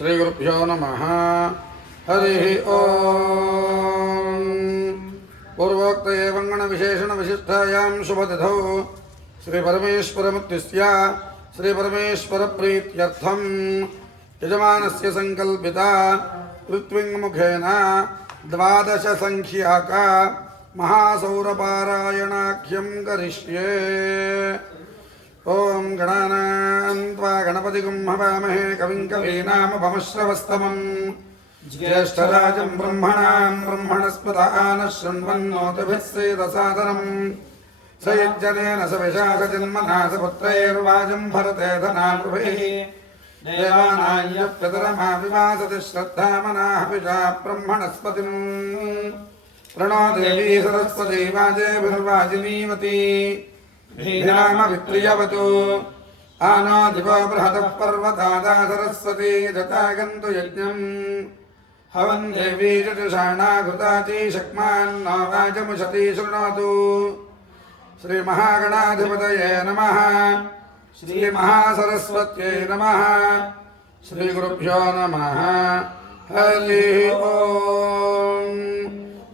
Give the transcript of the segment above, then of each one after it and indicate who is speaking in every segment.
Speaker 1: श्रीगुरुभ्यो नमः। हरिः ॐ पूर्वोक्त एवं गणविशेषणविशिष्टायां शुभतिथौ। श्रीपरमेश्वरमुद्दिश्य श्रीपरमेश्वरप्रीत्यर्थं यजमानस्य सङ्कल्पिता ऋत्विङ्मुखेन द्वादशसङ्ख्याका महासौरपारायणाख्यं करिष्ये। ॐ गणानां त्वा गणपतिगुं हवामहे कविं कवीनामपमश्रवस्तमम् ज्येष्ठराजं ब्रह्मणां ब्रह्मणस्पतः नः शृण्वन्नोतभिः सेदसादनम् स यज्जनेन स विशाखजन्मना स पुत्रैर्वाजं भरते धनानृभिः देवानाय्यप्यतरमा विवासति श्रद्धामनाः विशा ब्रह्मणस्पतिम् प्रणो देवी सरस्वती वाजेभिर्वाजिनीवती धीरामवित्रियवतु आनो दिवो बृहतः पर्वतादा सरस्वती जतागन्तु यज्ञम् हवन् देवी चतुषाणाघृताची शक्मान्नो वाजमुशती शृणोतु श्रीमहागणाधिपतये नमः श्रीमहासरस्वत्यै नमः श्रीगुरुभ्यो नमः हरिः ॐ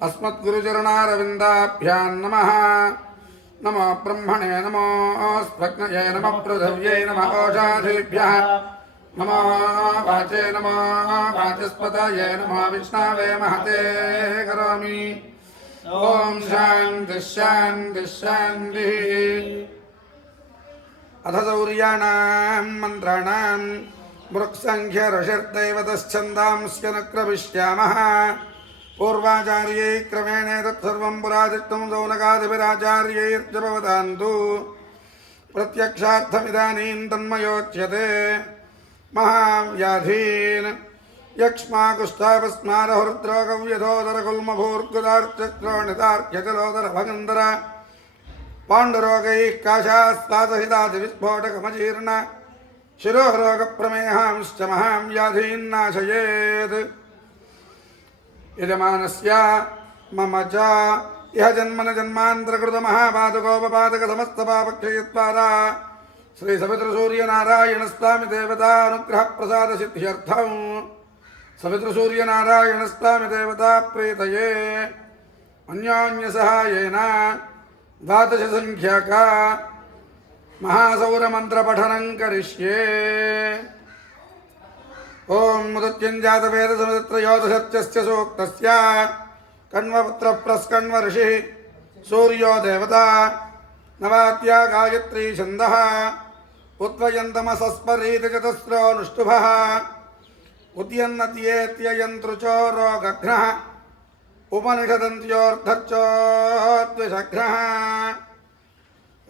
Speaker 1: अस्मद्गुरुचरणारविन्दाभ्यां नमः नमो ब्रह्मणे नमो स्प्रज्ञये नमः पृथिव्यै नमः ओषाधिभ्यः नमो वाचे नमो वाचस्पतये नमो विष्णवे महते करोमि ॐ शान्तिः शान्तिः शान्तिः अथ सौर्याणां मन्त्राणां मृक्सङ्ख्यऋषिर्दैवतश्छन्दांस्य न क्रमिष्यामः पूर्वाचार्यै क्रमेण तत्सर्वं पुरादिष्टं सौनकादिभिराचार्यैर्जपवतान्तु प्रत्यक्षार्थमिदानीं तन्मयोच्यते महाव्याधीन् यक्ष्माकुष्ठापस्मारहृद्रोगव्यधोदरकुल्मभूर्कुदार्चक्रोणितार्क्यजलोदरभगन्धर पाण्डुरोगैः काशास्तादहितादिविस्फोटकमजीर्ण शिरोरोगप्रमेहांश्च महां व्याधीन्नाशयेत् यजमानस्य मम च। यः जन्मन जन्मान्तरकृतमहापादकोपपादकसमस्तपापक्षयत्वारा श्रीसवितृसूर्यनारायणस्तामिदेवतानुग्रहप्रसादसिद्ध्यर्थं सवितृसूर्यनारायणस्तामिदेवताप्रीतये महासौर मंत्र पठनं करिष्ये। ఓం ముదత్యంజాతవేదసముదిత్రయోదశత్యస్య సూక్తస్య. కణ్వపుత్ర ప్రస్కణ్వ ఋషి సూర్యో దేవత. నవాత్యా గాయత్రీ ఛంద. ఉద్వయంతమసస్పరీతగతస్రోనుష్టుభ ఉద్యన్నత్యేత్యయంతృచో రోగఘ్న ఉపనిషదంత్యోర్ధర్చోద్విషఘ్న.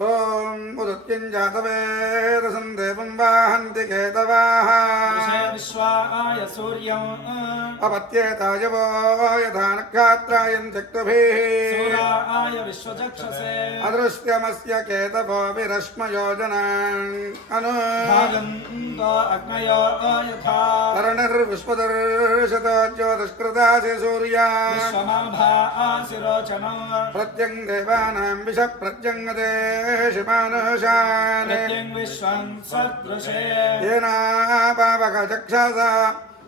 Speaker 1: ॐ उदत्यञ्जातवेदसं देवं वाहन्ति केतवाः
Speaker 2: विश्वाय सूर्यम्
Speaker 1: अपत्येतायवो यथा नक्षत्रायं त्यक्तभिः
Speaker 2: सूराय विश्वचक्षसे
Speaker 1: अदृश्यमस्य केतवो विरश्मयोजनान् अनु
Speaker 2: भागन्तो अग्नयो यथा
Speaker 1: तरणिर्विश्वदर्शतो ज्योतिष्कृतासि सूर्या
Speaker 2: विश्वमाभा आशिरोचनम्
Speaker 1: प्रत्यङ् देवानां विष प्रत्यङ्गते शिमानुषान्
Speaker 2: प्रत्यङ् विश्वम् सदृशे
Speaker 1: येनापावकचक्षसा पुरण्यन्तं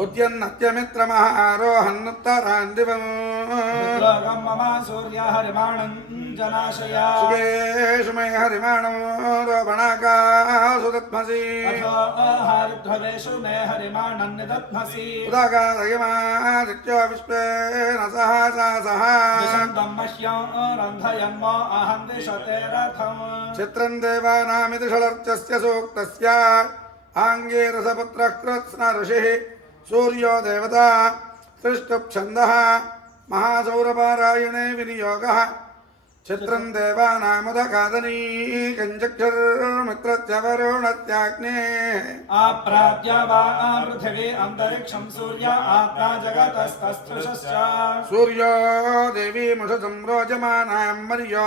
Speaker 1: ఉద్యన్నత్యమిత్రమహారోహన్నుత్తరాందివము మమ సూర్య హరిమాణం జనాశయామయ
Speaker 2: హరిమాణం రోపణాకాసుదత్మసి హరిధ్వజేషు మే
Speaker 1: హరిమాణం నిదత్మసి ఉదాగాదయమాదిత్యో విశ్వేన సహసా
Speaker 2: సహ మహ్యం రంధయన్మో అహం దిశతే రథం
Speaker 1: చిత్రం దేవానామితి షలర్చస్య సూక్తస్య आङ्गे रसपत्रः ऋषि सूर्यो देवता सृष्टुंद महासौरपारायणे विनियोगः। चित्रं देवानामुदखादनी
Speaker 2: कञ्जक्षर्मित्रत्यवरुणत्याग्ने वा अन्तरिक्षं सूर्य
Speaker 1: आप्रा जगतस्तस्थृशश्च
Speaker 2: सूर्यो देवी
Speaker 1: रोजमानां मर्यो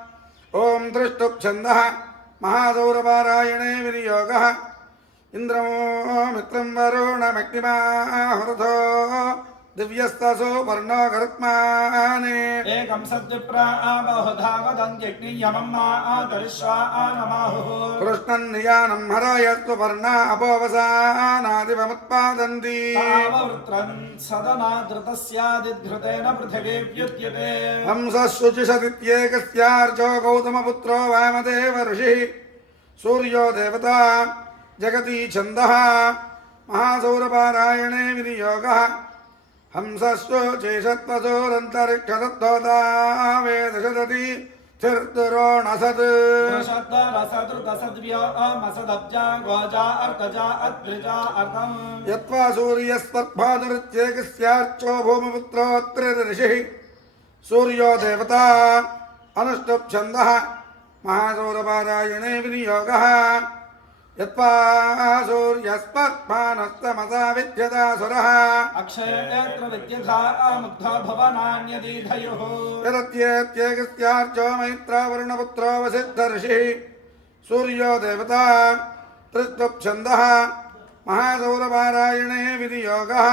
Speaker 1: ఓం దృష్టుఛంద మహాసౌరపారాయణే వినియోగ. ఇంద్రమో మిత్రం వరుణమగ్నిమాహృతో दिव्यस्तसो वर्णो गरुत्माने
Speaker 2: एकं सद्विप्रा बहुधा वदन्त्यग्नियमम्मा आदरिष्वा आनमाहुः
Speaker 1: कृष्णन् नियानं हरायस्तु वर्णा अपोवसानादिवमुत्पादन्ति
Speaker 2: ताववृत्रन्
Speaker 1: सदनादृतस्यादिधृतेन पृथिवीव्युद्यते हंसशुचिषदित्येकस्यार्चो गौतमपुत्रो वामदेव ऋषिः सूर्यो देवता जगती छन्दः
Speaker 2: महासौरपारायणे विनियोगः हंसस्व चेषत्मसोरन्तरिक्षसद्धोदावेदशदति तिर्तुरोणसत् यत्त्वा
Speaker 1: सूर्यस्पर्भानुरुत्येकस्यार्चो भूमपुत्रो त्रिर्षिः सूर्यो देवता अनुष्टुप्छन्दः महासौरपारायणे विनियोगः यत्पासूर्यस्मत्मानस्तमसा विद्यता सुरः
Speaker 2: अक्षयत्र विद्यथा मुग्धा
Speaker 1: भवनान्यदीढयोः यदत्येत्येकस्यार्चो मैत्रावरुणपुत्रो वसिद्धर्षिः सूर्यो देवता त्रित्वप्छन्दः महासौरपारायणे विनियोगः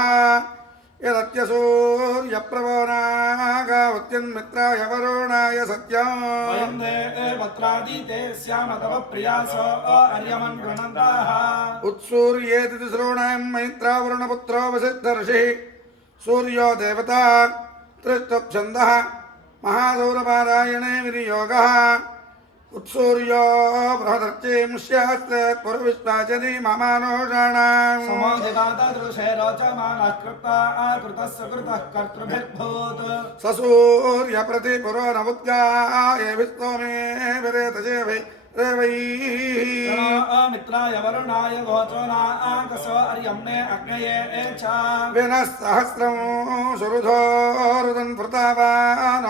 Speaker 1: यदत्यसूर्यप्रवणागावत्यन्मित्राय
Speaker 2: वरुणाय सत्यात्रादिते स्याम तव प्रियास अर्यमन् गृणन्ताः
Speaker 1: उत्सूर्येति तिसॄणां मैत्रावरुणपुत्रो वसिद्धर्षिः सूर्यो देवता त्रिष्टप्छन्दः महासौरपारायणे विनियोगः उत्सूर्यो बृहदर्चिं स्यात्
Speaker 2: पुरविश्वाचति ममानोषाणाम् समाजदातदृशे रोचमानः कृता कृतस्य कृतः कर्तृभिर्भूत्
Speaker 1: स सूर्यप्रति पुरो न उद्गाय विष्णो मे विरेतजे वै
Speaker 2: मित्राय वरुणाय गोचो नाकसो अर्यम्ने अग्नये च
Speaker 1: विनः सहस्रं सुरुधोरुदन् भृतावान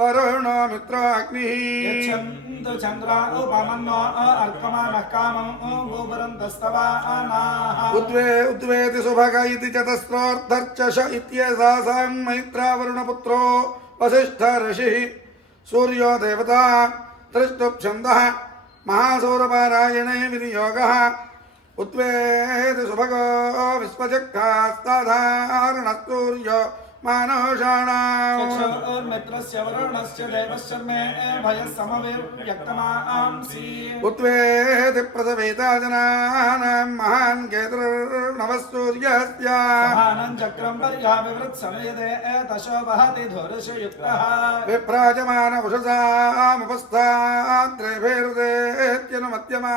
Speaker 1: वरुणो मित्रो अग्निः
Speaker 2: ఇందు చంద్రా పమన్నో అల్పమానః కామం గోపురం దస్తవానాః
Speaker 1: ఉద్వే ఉద్వేతి సుభగ ఇది చతస్రోర్ధర్చష ఇత్యేసాసాం మైత్రావరుణపుత్రో వసిష్ఠ ఋషిః సూర్యో దేవత త్రిష్టుప్ఛందః మహాసౌరపారాయణే వినియోగः ఉద్వేతి సుభగో విశ్వజగ్గాస్తాధారణస్తూర్యో ఉత్వేతి ప్రథమేతాజనానాం మహాన్
Speaker 2: కేతుర్నవస్తూర్యస్యాచక్రం పర్యావివృత్సమేదే
Speaker 1: దశోపహతి ధోరశయుక్తః
Speaker 2: విప్రాజమాన ఉషసాముపస్థాద్రేభేరుదేత్యనుమత్యమా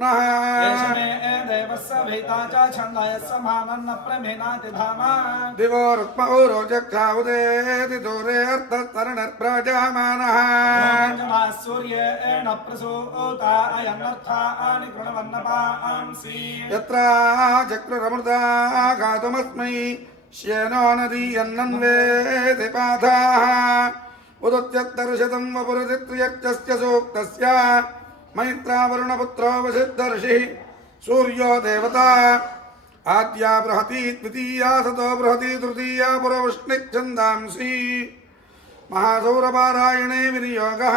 Speaker 2: नः देवस्सवेता च छन्दयस्स मानन्न प्रमेनाति धामा
Speaker 1: दिवो रुक्मौ रोजक्षा उदेति दूरे
Speaker 2: अर्थस्तरणर्प्रजामानः सूर्येण प्रसूता अयन्नर्थानि कृणवन्नपांसि
Speaker 1: यत्र चक्रमृदा गातुमस्मै श्येनो नदीयन्नन्वेति पाथाः उदुत्यत्तर्शतं वपुरति त्र्यक्तस्य सूक्तस्य मैत्रावरुणपुत्रो वसिद्धर्षिः सूर्यो देवता। आद्या बृहती द्वितीया सतो बृहती तृतीया पुरवृष्णिच्छन्दांसि महासौरपारायणे विनियोगः।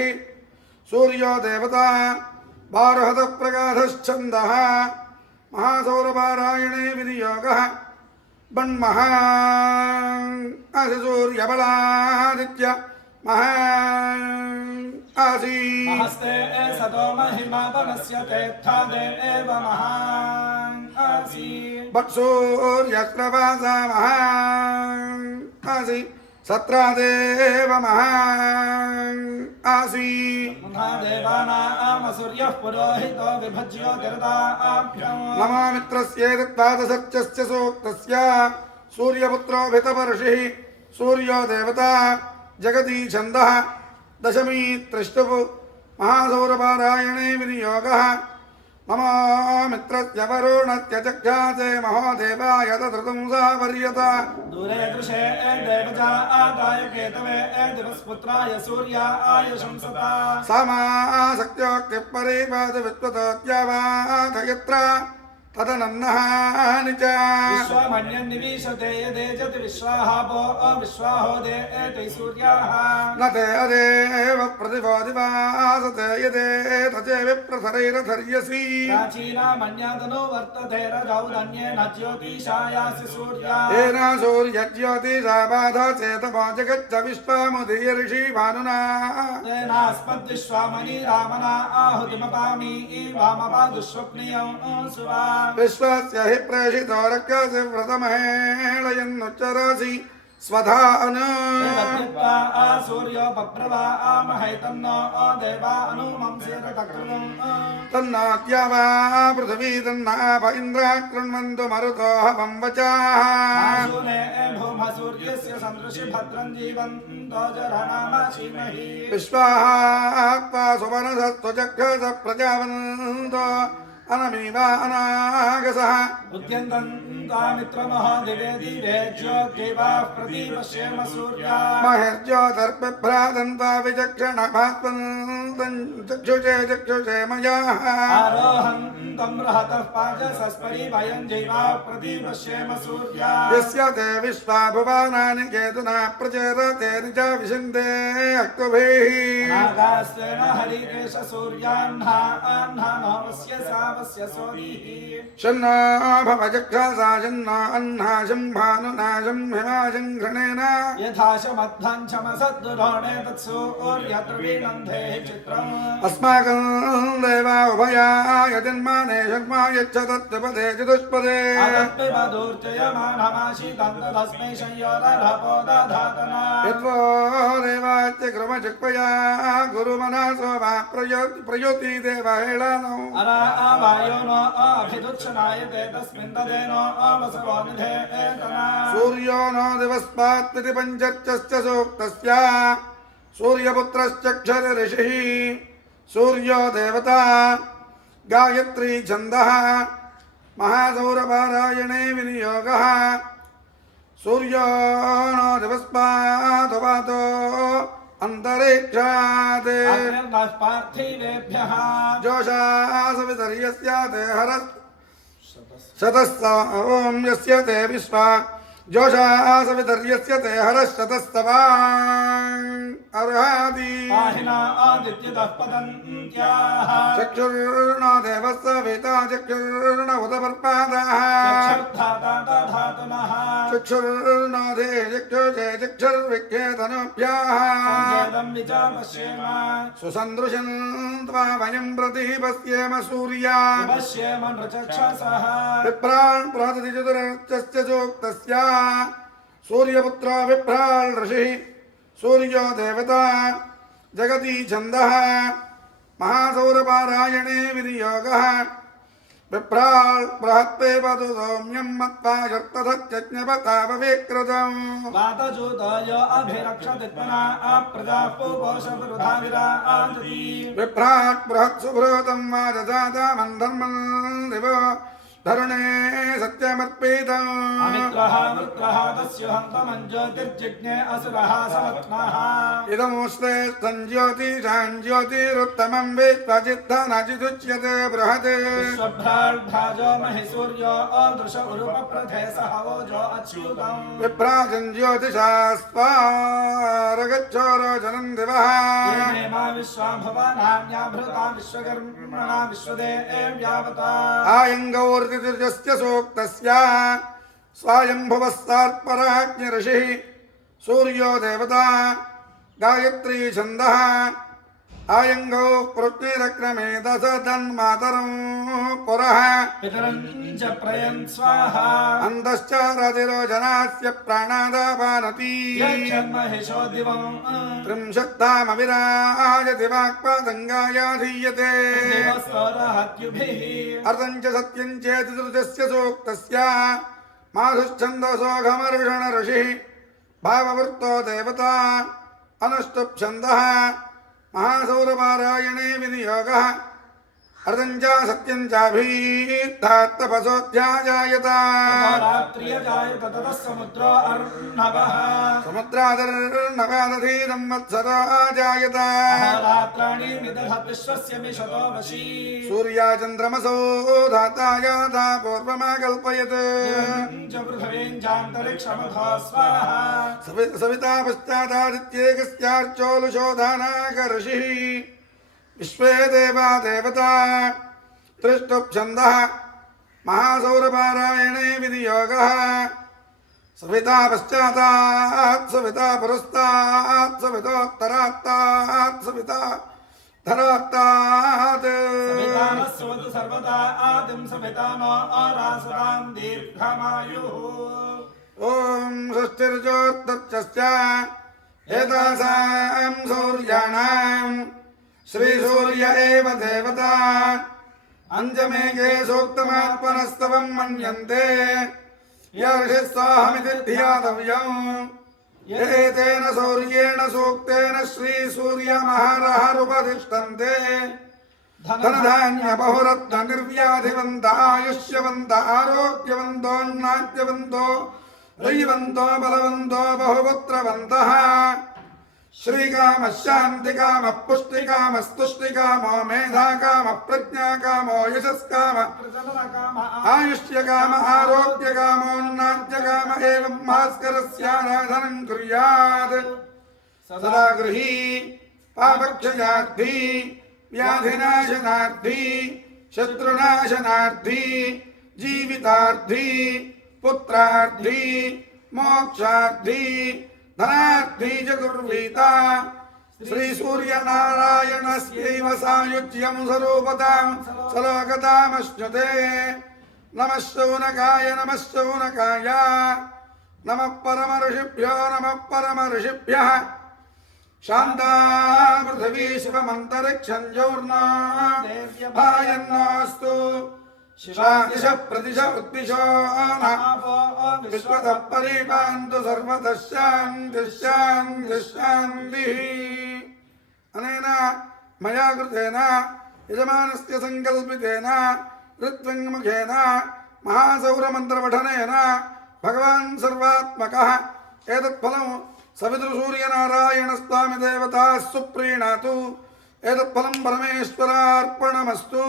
Speaker 1: ధీమహి సూర్యో దేవత
Speaker 2: భారహత ప్రగాధశ్చంద మహాసౌరపారాయణే వినియోగ బణ్మహ అసిసూర్యబలాదిత్య మహా ఆసీ
Speaker 1: నమస్తే సదో మహిమా పనస్యతేత్తాదే మహా ఆసీ
Speaker 2: మహా సత్రాదేవ ఆసీ. నమా
Speaker 1: మిత్రస్యేదత్పాదసత్యస్య సూక్తస్య. సూర్యపుత్రోభితపరుషి సూర్యో దేవత జగతి ఛంద దశమీ త్రిష్టపు మహాసౌరపారాయణే వినియోగ. मम मित्रस्य वरुणस्य चक्षासे महोदेवाय तदृतं सा वर्यत
Speaker 2: दूरे दृशे देवजा आदाय केतवे दिवस्पुत्राय सूर्याय शंसता
Speaker 1: समासक्त्योक्तिः परिपादवित्वतोद्यावाथयत्र तदनन्नहानि च।
Speaker 2: विश्वमन्यन्निवीशते यदेजति विश्वाहापो विश्वाहो दे एतै सूर्याः।
Speaker 1: न ते अदेव प्रतिपादिवासते यदे
Speaker 2: वर्तते रजौरन्येन ज्योतिषायासि सूर्या।
Speaker 1: येन सूर्यज्योतिषा बाधचेतपो जगच्च विश्वमुदीय ऋषि भानुना
Speaker 2: तेनास्मद्विश्वामणि रामना आहुतिमपामि वामपादुष्वप्नियं सुवा।
Speaker 1: విశ్వస్య హి ప్రేషితో రక్కసి వ్రతమహేళయన్నుచ్చరసి స్వధాను సూర్యో
Speaker 2: బభ్రవా ఆమహైతన్నో దేవా అనుమంసేరటకృతం తన్నాద్యావా పృథివీ తన్నాభ
Speaker 1: ఇంద్ర కృణ్వంతు విశ్వాహ ప్రజావంతో अनमेवानागसः
Speaker 2: उद्यन्तन्तामित्रमहादिवे दिवे ज्योग्रीवाः प्रदीपश्येम सूर्या।
Speaker 1: महर्ज्योतिर्बिभ्रादन्ता
Speaker 2: विचक्षणभात्मन्तं सूर्या।
Speaker 1: यस्य ते विश्वा भुवानानि केतुना प्रचरते निज विशन्ते अक्तुभिः।
Speaker 2: नागास्तेन हरिकेश सोनिः
Speaker 1: शन्नो भवचक्षसा शन्नो अह्नाशं भानुनाशं हिमाशं घृणेन
Speaker 2: यथाशमध्वञ्चमसद्दुरोणे तत्सूर्यद्रवीणन्धे चित्रम्
Speaker 1: अस्माकं देवा उभया यजन्माने शर्मा यच्छ तत्त्वपदे चतुष्पदे
Speaker 2: अदत्पिबदूर्जयमानमाशीतन्तस्मै संयोररपोदधातना
Speaker 1: यद्वो देवाच्य क्रमचक्वया गुरुमनसो वा प्रयो प्रयोति देवहेळनौ
Speaker 2: अरा आवायो नो अभिदुच्छनायते तस्मिन् ददेनो अवसवो निधेतना
Speaker 1: सूर्यो नो दिवस्पात्ति पञ्चच्चस्य सूक्तस्य सूर्यपुत्रश्चक्षर ऋषिः सूर्यो देवता गायत्री छन्दः महासौरपारायणे विनियोगः सूर्यो नो दिवस्पादवातो अन्तरिक्षात्
Speaker 2: अग्निर्नः पार्थिवेभ्यः
Speaker 1: जोषासवितर्यस्य ते हरस् शतस्स ॐ यस्य ते विश्वा जोषासवितर्यस्य ते हरशतस्तवान् अर्हादि
Speaker 2: पाहिना आदित्यतः पतन्त्याः
Speaker 1: चक्षुर्न देवः सविता चक्षुर्न उदपर्पादाः
Speaker 2: चक्षुर्धाताधातुनः
Speaker 1: चक्षुर्न
Speaker 2: विक्षर्विज्ञेतनभ्याः
Speaker 1: सुसन्दृशन् त्वा वयम् सूर्या। विप्रान् प्रातति चोक्तस्य। ऋषिः सूर्यो देवता जगती छन्दः। महासौरपारायणे विनियोगः। विप्राल् बृहत्ते वधु सौम्यं मत्वा यत्तथत्यज्ञपतावविकृतम्
Speaker 2: वातजूतय अभिरक्षति त्मना अप्रजाः पूपोषवरुधा विराजति
Speaker 1: विभ्राट् बृहत्सुभृतं वाजजातामन् धर्मं दिव
Speaker 2: तरुणे सत्यमर्पितमज्योतिर्जिज्ञे असुरः समत्मः।
Speaker 1: इदमुस्ते सञ्ज्योतिषां ज्योतिरुत्तमं वेत्त्वचित्तनजिदुच्यते बृहत्।
Speaker 2: विश्वभ्राड्भाजो महि
Speaker 1: जनं दिवः।
Speaker 2: विश्वकर्मणा विश्वदे आयङ्गौर् సరస్వతితిర్యస్య
Speaker 1: సోక్తస్య స్వాయంభువః సార్పరాజ్ఞ ఋషిः సూర్యో దేవత. గాయత్రీ ఛందః. आयङ्गौ पृथ्वीरक्रमे दश तन्मातरं पुरः।
Speaker 2: पितरं च प्रयन् स्वाहा।
Speaker 1: अन्तश्च रतिरोजनास्य प्राणादापानति।
Speaker 2: यच्छन्महिषो दिवम्।
Speaker 1: त्रिंशत्तामविराजति वाक्पादङ्गायाधीयते अर्धं च सत्यं चेति धृतस्य सूक्तस्य। माधुश्छन्दसोघमर्षण ऋषिः भाववृत्तो देवता। अनुष्टुप्छन्दः। महासौरपारायणे विनियोगः
Speaker 2: అర్థం చ
Speaker 1: సత్యం చాభీర్ధాత్తపసోధ్యాయాయత సముద్రాదర్నవాదధీరం
Speaker 2: మత్సరాజాయత సూర్యాచంద్రమసౌ ధాతాయాత
Speaker 1: పూర్వమాకల్పయత్. సవితా పశ్చాదాదిత్యేకస్యార్చోలుశోధానాకర్షి विश्वे देवा देवता त्रिष्टुप्छन्दः महासौरपारायणे विनियोगः सविता पश्चातात् सविता पुरस्तात् सवितोत्तरात्तात् सविता धरात्तात्
Speaker 2: सवितानः सुवतु सर्वदा आदिं सवितानो आरासतां दीर्घमायुः।
Speaker 1: ॐ षष्टिर्जोत्तस्य एतासां सौर्याणां श्रीसूर्य एव देवता अञ्जमेघे सूक्तमात्मनस्तवं मन्यन्ते यर्षिः साहमिति ध्यातव्यम् एतेन सौर्येण सूक्तेन श्रीसूर्यमहारहरुपतिष्ठन्ते धनधान्यबहुरत्न निर्व्याधिवन्त आयुष्यवन्त आरोग्यवन्तोन्नाट्यवन्तो रयिवन्तो बलवन्तो बहुपुत्रवन्तः श्रीकाम शांति काम पुष्टि काम स्तुष्टि काम मेधा काम प्रज्ञा काम यशस्काम
Speaker 2: आयुष्य
Speaker 1: काम आरोग्य कामोन्नाद्य काम एवं भास्कर सराधन सदा गृही पापक्षाधी व्याधिनाशना शत्रुनाशनार्थी जीवितार्थी पुत्रार्थी मोक्षार्थी धनार्थी च कुर्वीता श्रीसूर्यनारायणस्यैव सायुज्यं स्वरूपतां सलोकतामश्नुते नमः शौनकाय नमः शौनकाय नमः परमऋषिभ्यो नमः परमऋषिभ्यः शान्ता पृथिवी शिवमन्तरिक्षं जौर्ना भायन्नास्तु शिशादिश प्रतिश उत्तिशो नः विश्वतः परिपान्तु सर्वतः शान्तिः शान्तिः शान्तिः अनेन मया कृतेन यजमानस्य सङ्कल्पितेन ऋत्वङ्मुखेन महासौरमन्त्रपठनेन भगवान् सर्वात्मकः एतत्फलं सवितृसूर्यनारायणस्वामि देवताः सुप्रीणातु एतत्फलं परमेश्वरार्पणमस्तु